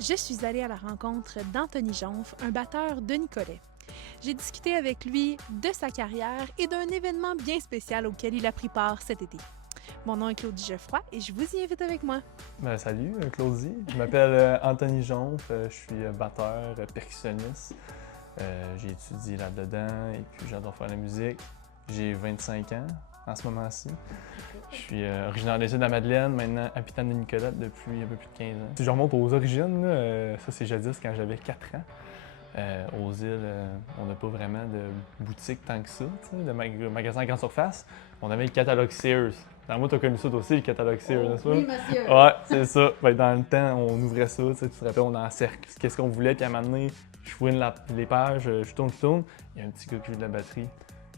Je suis allée à la rencontre d'Anthony Jonf, un batteur de Nicolet. J'ai discuté avec lui de sa carrière et d'un événement bien spécial auquel il a pris part cet été. Mon nom est Claudie Geoffroy et je vous y invite avec moi. Salut Claudie, je m'appelle Anthony Jonf, je suis batteur, percussionniste. J'ai étudié là-dedans et puis j'adore faire la musique. J'ai 25 ans en ce moment-ci. Je suis originaire des îles de la Madeleine, maintenant habitant de Nicolet depuis un peu plus de 15 ans. Si je remonte aux origines, ça c'est jadis quand j'avais 4 ans. Aux îles, on n'a pas vraiment de boutique tant que ça, de magasin à grande surface. On avait le catalogue Sears. Dans moi, tu as connu ça aussi, le catalogue Sears, n'est-ce pas? Oui, monsieur. Ouais, c'est ça. Dans le temps, on ouvrait ça, tu te rappelles, on encercle qu'est-ce qu'on voulait, puis à un moment donné, je fouine les pages, je tourne. Il y a un petit gars qui joue de la batterie.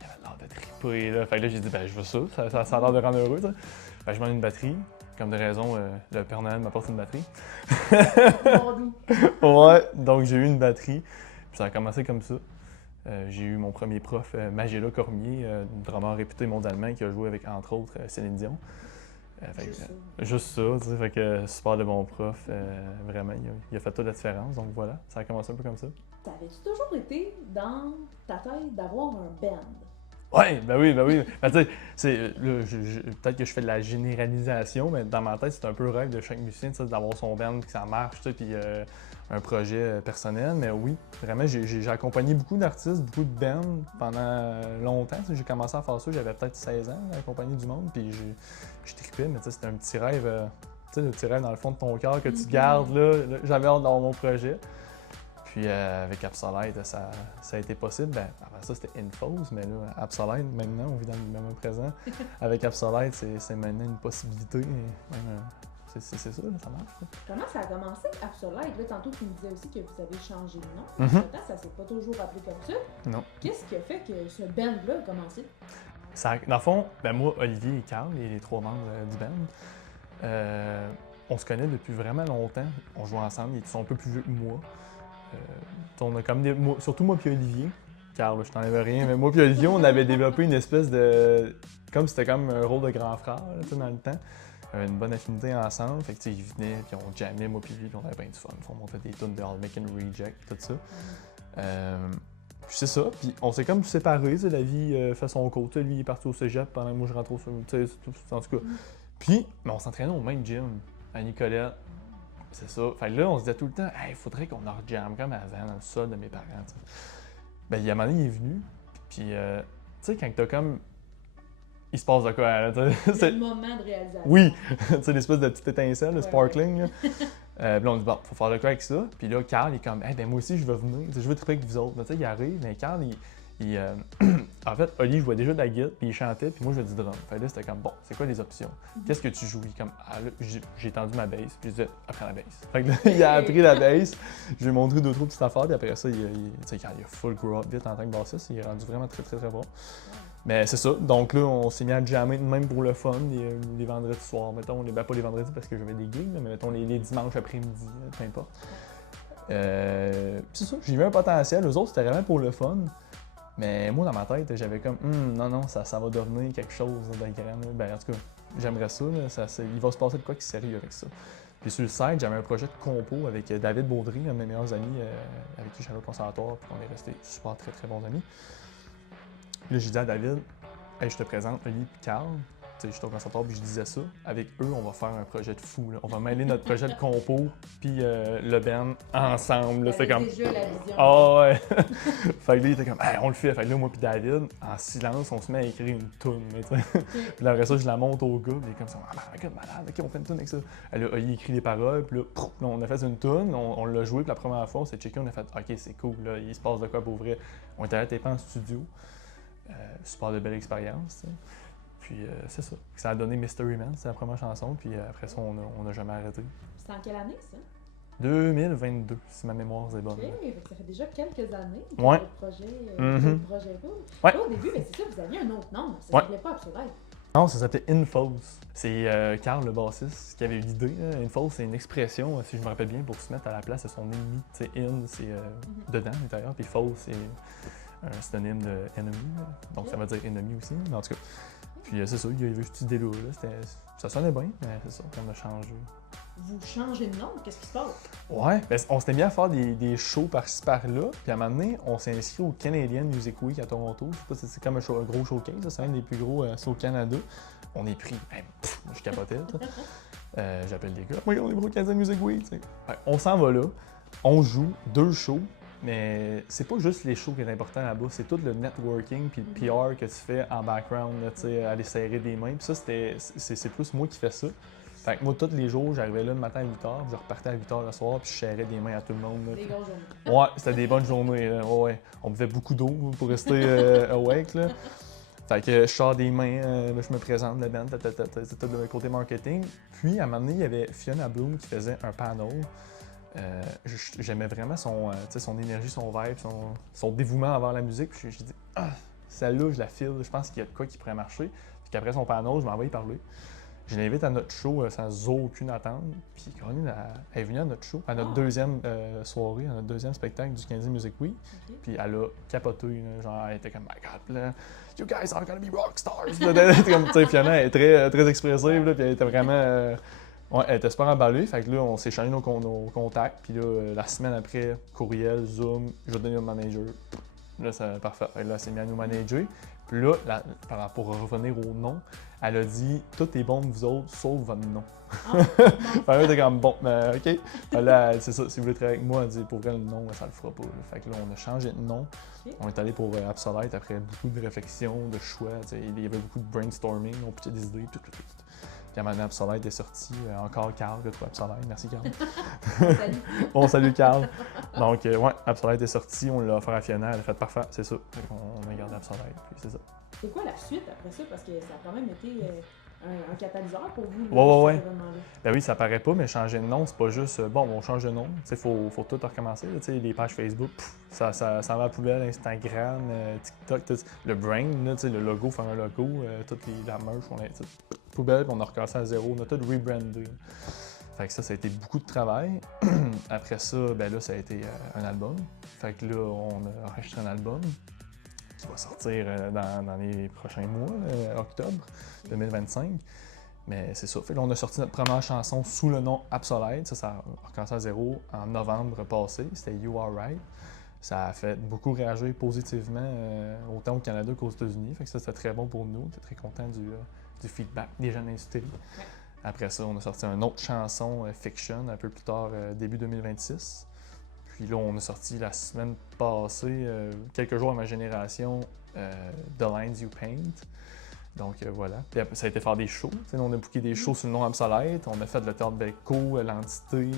Il avait l'air de triper, là. Fait que là, j'ai dit, je veux ça a l'air de rendre heureux, ça. Fait que je demande une batterie. Comme de raison, le Père Noël m'apporte une batterie. Ouais, donc j'ai eu une batterie. Puis ça a commencé comme ça. J'ai eu mon premier prof, Magella Cormier, drummer réputé mondialement, qui a joué avec, entre autres, Céline Dion. Juste ça, tu sais, fait que super de bon prof, vraiment, il a fait toute la différence, donc voilà, ça a commencé un peu comme ça. T'avais-tu toujours été dans ta tête d'avoir un band? Ouais, ben oui. Ben, tu sais, peut-être que je fais de la généralisation, mais dans ma tête, c'est un peu le rêve de chaque musicien, d'avoir son band, que ça marche, puis un projet personnel. Mais oui, vraiment, j'ai accompagné beaucoup d'artistes, beaucoup de bands pendant longtemps. J'ai commencé à faire ça, j'avais peut-être 16 ans, à accompagner du monde, puis je trippais, mais c'était un petit rêve, tu sais, le petit rêve dans le fond de ton cœur que tu gardes, là. J'avais hâte d'avoir mon projet. Puis avec Absolite, ça a été possible. Ben, avant ça, c'était Infos, mais là, Absolite, maintenant, on vit dans le moment présent. Avec Absolite, c'est maintenant une possibilité. C'est ça, ça marche. Ça. Comment ça a commencé, Absolite? Là, tantôt, tu me disais aussi que vous avez changé de nom. Pourtant, ça s'est pas toujours appelé comme ça. Non. Qu'est-ce qui a fait que ce band-là a commencé? Dans le fond, ben moi, Olivier et Carl, les trois membres du band, on se connaît depuis vraiment longtemps. On joue ensemble, ils sont un peu plus vieux que moi. On a comme surtout moi puis Olivier, car je t'enlève rien, mais moi puis Olivier, on avait développé une espèce de... Comme c'était comme un rôle de grand frère là, dans le temps. Une bonne affinité ensemble. Fait que ils venaient, puis on jammait, moi puis lui, puis on avait bien du fun. On montait des tunes de All Make and Reject, tout ça. Puis c'est ça, puis on s'est comme séparés, la vie fait son côté. Lui, il est parti au cégep pendant que moi je rentre au cégep, en tout cas. Puis, mais on s'entraînait au même gym, à Nicolet. C'est ça. Fait que là, on se disait tout le temps, « Hey, il faudrait qu'on en rejam comme avant, dans le sol de mes parents. » Ben, il y a un moment donné, il est venu, puis tu sais, quand t'as comme... Il se passe de quoi, là, C'est le moment de réalisation. Oui! Tu sais, l'espèce de petite étincelle, le sparkling, ouais. là. Puis là, on dit, bon, faut faire de quoi avec ça. Puis là, Carl, il est comme, « Hey, ben moi aussi, je veux venir. Je veux triper avec vous autres. » Tu sais, il arrive, mais Carl, en fait, Oli jouait déjà de la guitare, puis il chantait, puis moi, je jouais du drum. Fait que là, c'était comme, bon, c'est quoi les options? Qu'est-ce que tu joues? Comme, j'ai tendu ma bass, puis je disais, apprends la bass. Fait que là, il a appris la bass, je lui ai montré 2-3 petites affaires, puis après ça, tu sais, quand il a full grow up vite en tant que bassiste, il est rendu vraiment très, très, très bon. Mais c'est ça, donc là, on s'est mis à jammer même pour le fun, les vendredis soirs, mettons, pas les vendredis parce que j'avais des gigs, mais mettons les dimanches après-midi, peu importe. C'est ça, j'ai vu un potentiel, eux autres, c'était vraiment pour le fun. Mais moi, dans ma tête, j'avais comme, non, ça va devenir quelque chose de grand. Ben, en tout cas, j'aimerais ça, là, il va se passer de quoi qui est sérieux avec ça. Puis sur le site, j'avais un projet de compo avec David Baudry, un de mes meilleurs amis, avec qui j'allais au conservatoire, puis on est restés super très très bons amis. Puis là, j'ai dit à David, hey, je te présente Oli et Carl. J'étais au conservatoire puis je disais ça. Avec eux, on va faire un projet de fou. Là. On va mêler notre projet de compo puis le band ensemble. C'est comme. Déjà la vision. Ah ouais! Fait que là, il était comme, hey, on le fait. Fait que là, moi puis David, en silence, on se met à écrire une toune. Puis là, après ça, je la monte au gars. Puis il est comme ça, regarde, malade, ok, on fait une toune avec ça. Là, Oli écrit les paroles. Puis là, on a fait une toune. On l'a joué. Puis la première fois, on s'est checké. On a fait, ok, c'est cool. Là, il se passe de quoi pour vrai. On était allé en studio. Super de belle expérience. T'sais. Puis c'est ça. Ça a donné Mystery Man, c'est la première chanson. Puis après ça, on a jamais arrêté. C'était en quelle année, ça? 2022, si ma mémoire est bonne. OK, ça fait déjà quelques années que ouais. le projet là. Ouais. Là, au début, mais c'est ça, vous aviez un autre nom. Ça s'appelait pas Absolite. Non, ça s'appelait Infos. C'est Carl, le bassiste, qui avait eu l'idée. Infos, c'est une expression, si je me rappelle bien, pour se mettre à la place de son ennemi. T'sais, in, c'est dedans, à l'intérieur. Puis faux, c'est un synonyme de enemy. Donc ça veut dire ennemi aussi. Mais en tout cas. Puis c'est ça, il y avait cette idée-là. Ça sonnait bien, mais c'est ça, on a changé. vous changez de nom? Qu'est-ce qui se passe? Ouais, ben, on s'était mis à faire des shows par-ci par-là, puis à un moment donné, on s'est inscrit au Canadian Music Week à Toronto. Je sais pas si c'est comme un gros showcase, ça, c'est un des plus gros c'est au Canada. On est pris, je capotais. J'appelle des gars, oui, on est pris au Canadian Music Week. Tu sais. Ouais, on s'en va là, on joue 2 shows, mais c'est pas juste les shows qui est important là-bas, c'est tout le networking puis le PR que tu fais en background, là, tu sais, aller serrer des mains. Puis ça, c'est plus moi qui fais ça. Fait que moi, tous les jours, j'arrivais là le matin à 8h, puis je repartais à 8h le soir, puis je serrais des mains à tout le monde. Là. Des grosses journées. Ouais, c'était des bonnes journées. Là. Ouais. On buvait beaucoup d'eau pour rester awake. Là. Fait que je sors des mains, là, je me présente, le band, c'est tout le côté marketing. Puis, à un moment donné, il y avait Fiona Bloom qui faisait un panel. J'aimais vraiment son énergie, son vibe, son dévouement envers la musique. Puis j'ai dit, celle-là, je la file, je pense qu'il y a de quoi qui pourrait marcher. Puis qu'après son panel, je m'en vais y parler. Je l'invite à notre show sans aucune attente. Puis Caroline, elle est venue à notre show, à notre deuxième soirée, à notre deuxième spectacle du Canadian Music Week. Okay. Puis elle a capoté, là, genre elle était comme my God, là, you guys are gonna be rock stars. Comme, tu sais, Fiona, elle est très, très expressive, là, puis elle était vraiment, ouais, elle était super emballée. Fait que là, on s'est changé nos contacts. Puis là, la semaine après, courriel, Zoom, je vais donner au manager. Là, c'est parfait. Fait que là, elle s'est mise à nous manager. Puis là, pour revenir au nom, elle a dit « Tout est bon de vous autres, sauf votre nom. » Fait là, t'es comme « Bon, OK. » Là, c'est ça, si vous voulez travailler avec moi, elle dit « Pour vrai, le nom, ça le fera pas. » Fait que là, on a changé de nom. Okay. On est allé pour Absolite après beaucoup de réflexion, de choix. Il y avait beaucoup de brainstorming, on pitchait des idées, tout. Puis à un moment donné, Absolite est sorti. Encore Carl, de toi, Absolite. Merci, Carl. Salut. Bon, salut, Carl. Donc, ouais, Absolite est sorti. On l'a offert à Fiona. Elle a fait parfait, c'est ça. On a gardé Absolite, puis c'est ça. C'est quoi la suite après ça? Parce que ça a quand même été un catalyseur pour vous. Ouais. Ben oui, ça paraît pas, mais changer de nom, c'est pas juste bon, on change de nom. Il faut tout recommencer. Là, les pages Facebook, ça va à la poubelle, Instagram, TikTok, tout, le brand, là, le logo, faire un logo, la merch, on a poubelle, puis on a recommencé à zéro. On a tout rebrandé. Fait que ça a été beaucoup de travail. Après ça, ben là, ça a été un album. Fait que là, on a enregistré un album qui va sortir dans les prochains mois, octobre 2025. Mais c'est ça. Fait que là, on a sorti notre première chanson sous le nom Absolite. Ça a recommencé à zéro en novembre passé. C'était You Are Right. Ça a fait beaucoup réagir positivement, autant au Canada qu'aux États-Unis. Fait que ça, c'était très bon pour nous. On était très contents du feedback des gens de l'industrie. Ouais. Après ça, on a sorti une autre chanson, Fiction, un peu plus tard, début 2026. Puis là, on a sorti la semaine passée, quelques jours à ma génération, The Lines You Paint. Donc voilà. Puis après, ça a été faire des shows. T'sais, on a booké des shows sous le nom Absolite. On a fait le Théâtre Belco, l'Entité.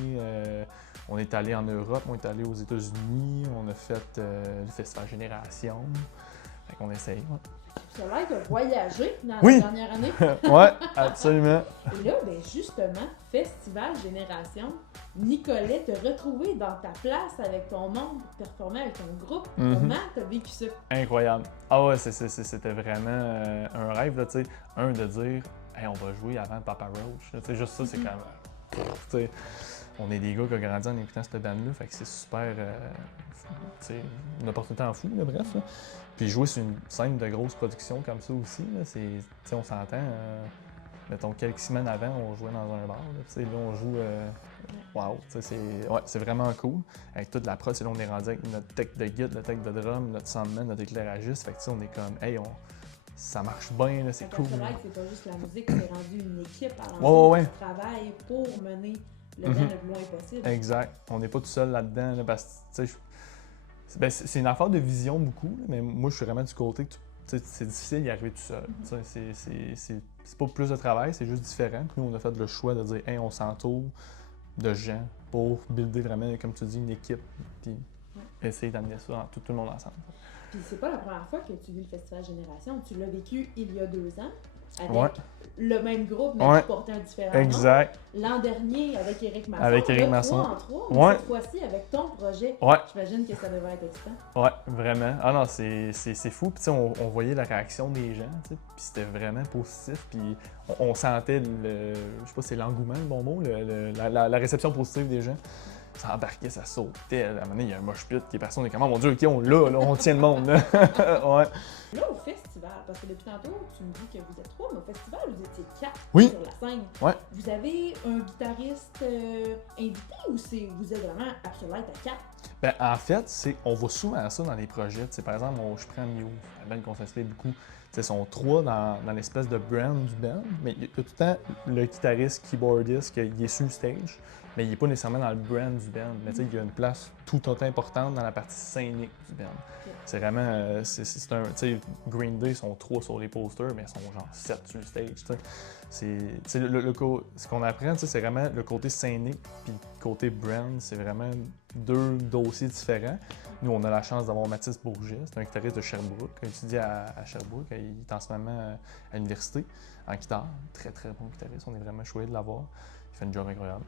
On est allé en Europe, on est allé aux États-Unis. On a fait le Festival Génération. Fait qu'on essaye. Ouais. Tu as l'air de voyager dans la dernière année. Oui, absolument. Et là, ben justement, Festival Génération, Nicolet, te retrouver dans ta place avec ton monde, performer avec ton groupe. Comment tu as vécu ça? Incroyable. Ah ouais, c'était vraiment un rêve, tu sais. De dire, hey, on va jouer avant Papa Roach. Tu sais, juste ça, c'est quand même. Tu sais, on est des gars qui ont grandi en écoutant cette bande-là, fait que c'est super. Tu sais, une opportunité en fou, là, bref. Là. Puis jouer sur une scène de grosse production comme ça aussi, là, on s'entend, mettons quelques semaines avant, on jouait dans un bar, là, on joue, wow, c'est vraiment cool. Avec toute la prod, là, on est rendu avec notre tech de guide, notre tech de drum, notre soundman, notre éclairagiste, fait que on est comme, hey, ça marche bien, là, c'est cool. C'est vrai que c'est pas juste la musique, c'est rendu une équipe à l'ensemble qui travaille pour mener le band le plus loin possible. Exact, on n'est pas tout seul là-dedans, là, parce que, c'est une affaire de vision beaucoup, mais moi je suis vraiment du côté que c'est difficile d'y arriver tout seul. C'est pas plus de travail, c'est juste différent. Puis nous, on a fait le choix de dire hey, on s'entoure de gens pour builder vraiment, comme tu dis, une équipe, puis essayer d'amener ça tout le monde ensemble. Puis c'est pas la première fois que tu vis le Festival Génération, tu l'as vécu il y a 2 ans. Avec le même groupe, mais qui portait un différent exact. nom. L'an dernier, avec Éric Masson. Avec Éric Masson. 3 en 3, mais cette fois-ci, avec ton projet, j'imagine que ça devrait être excitant. Oui, vraiment. Ah non, c'est fou. Puis on voyait la réaction des gens, puis c'était vraiment positif. Puis on sentait, je sais pas si c'est l'engouement, le bon mot, la réception positive des gens. Ça embarquait, ça sautait. À un moment donné, il y a un mosh pit qui est passé, on est comme, oh mon Dieu, OK, on l'a, on tient le monde. Là, Là, au festival, festival? Parce que depuis tantôt, tu me dis que vous êtes 3, mais au festival, vous étiez 4 Oui. sur la scène. Ouais. Vous avez un guitariste invité ou vous êtes vraiment Absolite à 4? Ben, en fait, on voit souvent ça dans les projets. Par exemple, je prends Mio, la band qu'on s'inspire beaucoup. Ils sont 3 dans l'espèce de brand du band, mais il y a tout le temps le guitariste, keyboardiste, qui est sur le stage, mais il n'est pas nécessairement dans le brand du band. Mais il y a une place tout autant importante dans la partie scénique du band. Okay. C'est vraiment, Green Day sont 3 sur les posters, mais ils sont genre 7 sur le stage. Ce qu'on apprend, c'est vraiment le côté scénique puis le côté brand, c'est vraiment 2 dossiers différents. Nous, on a la chance d'avoir Mathis Bourget, c'est un guitariste de Sherbrooke, qui étudie à Sherbrooke, il est en ce moment à l'université en guitare. Très très bon guitariste, on est vraiment choyé de l'avoir. Il fait une job incroyable.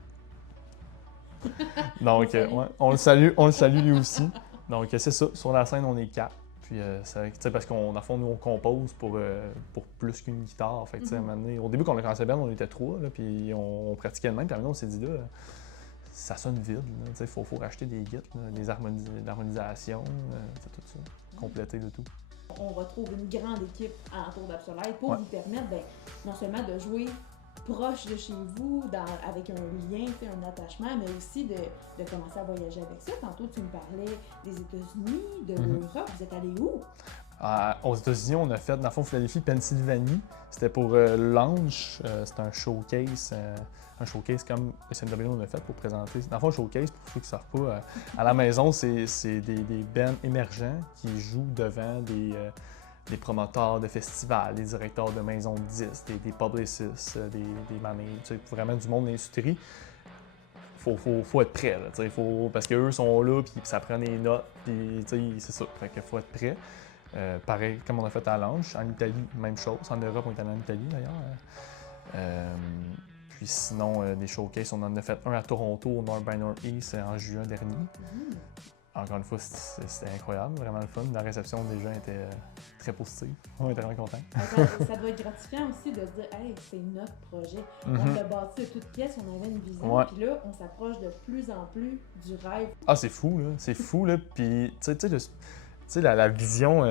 Donc, on le salue lui aussi. Donc, c'est ça, sur la scène, on est 4. Puis, parce qu'en fond, nous, on compose pour plus qu'une guitare. Fait que, à un moment donné, au début, quand on a commencé la band, on était 3, là, puis on pratiquait le même. Puis, maintenant, on s'est dit, là, ça sonne vide. Il faut racheter des guides, l'harmonisation, tout ça, compléter le tout. On retrouve une grande équipe alentour d'Absolite pour vous permettre non seulement de jouer proche de chez vous, avec un lien, un attachement, mais aussi de commencer à voyager avec ça. Tantôt, tu me parlais des États-Unis, de l'Europe. Vous êtes allé où? Aux États-Unis, on a fait, dans le fond, Philadelphie, Pennsylvanie. C'était pour Launch. C'était un showcase comme SMW on a fait pour présenter. Dans le fond, un showcase, pour ceux qui ne savent pas, à la maison, c'est des bands émergents qui jouent devant des promoteurs de festivals, des directeurs de maisons de disques, des publicists, des managers, vraiment du monde de l'industrie. Faut être prêt, là, parce qu'eux sont là, puis ça prend des notes, puis c'est ça. Fait qu'il faut être prêt. Pareil, comme on a fait à Lange, en Italie, même chose. En Europe, on est allé en Italie d'ailleurs. Puis sinon, des showcases, on en a fait un à Toronto, au North by Northeast, en juin dernier. Encore une fois, c'était incroyable, vraiment le fun. La réception des gens était très positive. On était vraiment contents. Ça doit être gratifiant aussi de se dire « Hey, c'est notre projet. On l'a bâti de toutes pièces, on avait une vision, puis là, on s'approche de plus en plus du rêve. » Ah, c'est fou, là. C'est fou, là. Puis, tu sais, la vision,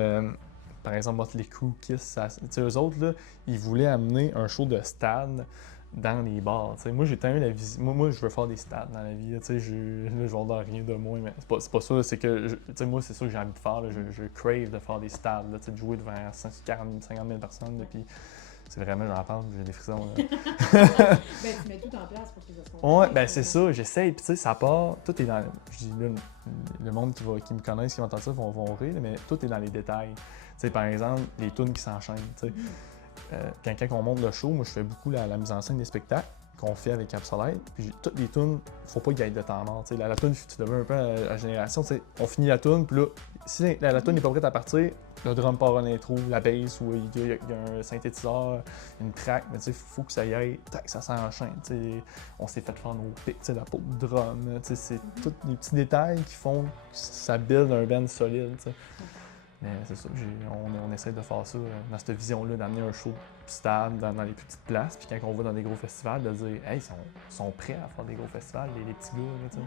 par exemple, Motley Crue, Kiss, eux autres, là, ils voulaient amener un show de stade dans les bars. T'sais. Moi, j'ai tenu la vision. Moi, je veux faire des stades dans la vie. Là, je vois rien de moins, mais c'est pas ça. C'est que, moi, c'est ça que j'ai envie de faire. Là. Je crave de faire des stades, là, de jouer devant 40 50 000 personnes. Là, puis c'est vraiment, j'en parle, j'ai des frissons. Ben, tu mets tout en place pour que ça se fasse. Ouais, ben c'est ça, j'essaye. Puis tu sais, ça part, tout est dans. Je dis là, le monde qui me connaissent, qui m'entend ça, vont rire, mais tout est dans les détails. Tu sais, par exemple, les tunes qui s'enchaînent. Tu sais. Quand on monte le show, moi je fais beaucoup la mise en scène des spectacles qu'on fait avec Absolite. Puis toutes les tunes, faut pas qu'il y ait de temps mort. T'sais. La tune, tu deviens un peu à la génération. T'sais. On finit la tune, puis là, si la tune n'est pas prête à partir, le drum part en intro, la bass, ou il y a un synthétiseur, une track, mais il faut que ça y aille, tac, ça s'enchaîne. On s'est fait faire nos pics, la peau de drum. C'est tous les petits détails qui font que ça build un band solide. T'sais. Mais c'est ça, on essaie de faire ça dans cette vision-là, d'amener un show stade dans les petites places, puis quand on va dans des gros festivals, de dire « Hey, ils sont prêts à faire des gros festivals, les petits gars. »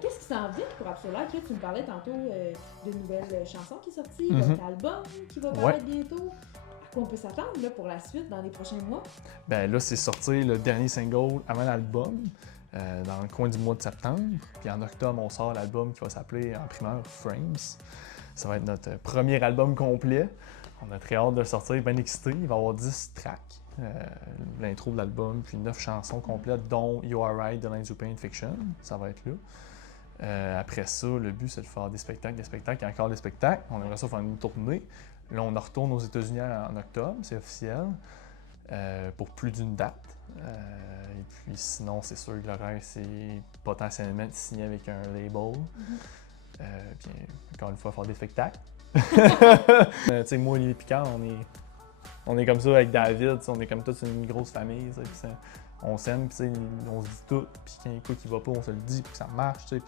Qu'est-ce qui s'en vient pour Absolite? Là, tu me parlais tantôt d'une nouvelle chanson qui est sortie, votre album qui va paraître bientôt. À quoi on peut s'attendre là, pour la suite, dans les prochains mois? Ben là, c'est sorti le dernier single avant l'album, dans le coin du mois de septembre. Puis en octobre, on sort l'album qui va s'appeler en primeur Frames. Ça va être notre premier album complet. On a très hâte de le sortir, bien excité. Il va y avoir 10 tracks, l'intro de l'album, puis 9 chansons complètes, dont You Are Right de Lines of Pain Fiction. Ça va être là. Après ça, le but, c'est de faire des spectacles, et encore des spectacles. On aimerait ça faire une tournée. Là, on retourne aux États-Unis en octobre, c'est officiel, pour plus d'une date. Et puis sinon, c'est sûr que le reste, c'est potentiellement de signer avec un label. Puis encore une fois, faire des spectacles. Moi et Olivier Picard, on est comme ça avec David, on est comme toute une grosse famille. On s'aime, puis on se dit tout, puis quand il y a quoi qui va pas, on se le dit, puis que ça marche. Puis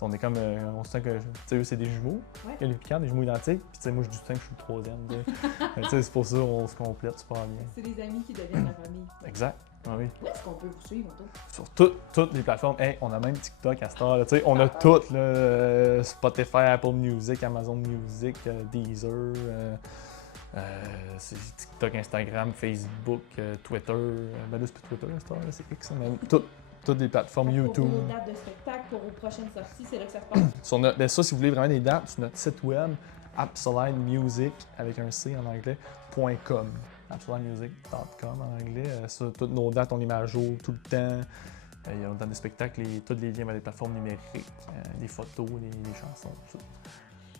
on est comme, on se sent que, eux, c'est des jumeaux, Olivier Picard, des jumeaux identiques, puis moi je dis tout le temps que je suis le troisième. C'est pour ça qu'on se complète super bien. C'est des amis qui deviennent la famille. Exact. Ah oui. Où est-ce qu'on peut vous suivre, Otto? Sur toutes les plateformes. Hey, on a même TikTok à cette heure. On a toutes. Spotify, Apple Music, Amazon Music, Deezer. C'est TikTok, Instagram, Facebook, Twitter. Ben là, c'est plus Twitter, c'est X, mais toutes les plateformes Pour YouTube. vos dates de spectacle, pour vos prochaines sorties, c'est là que ça se passe. Sur ben ça, si vous voulez vraiment des dates, sur notre site web, ApsolineMusic, avec un C en anglais, .com. ApsolineMusic.com en anglais. Ça, toutes nos dates, on les met à jour tout le temps. Il y a dans des spectacles, tous les liens vers les plateformes numériques, les photos, les chansons, tout ça.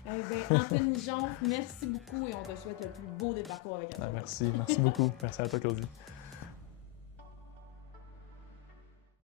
Eh bien, Anthony Jonf, merci beaucoup et on te souhaite le plus beau des parcours avec toi. Merci beaucoup. Merci à toi, Claudie.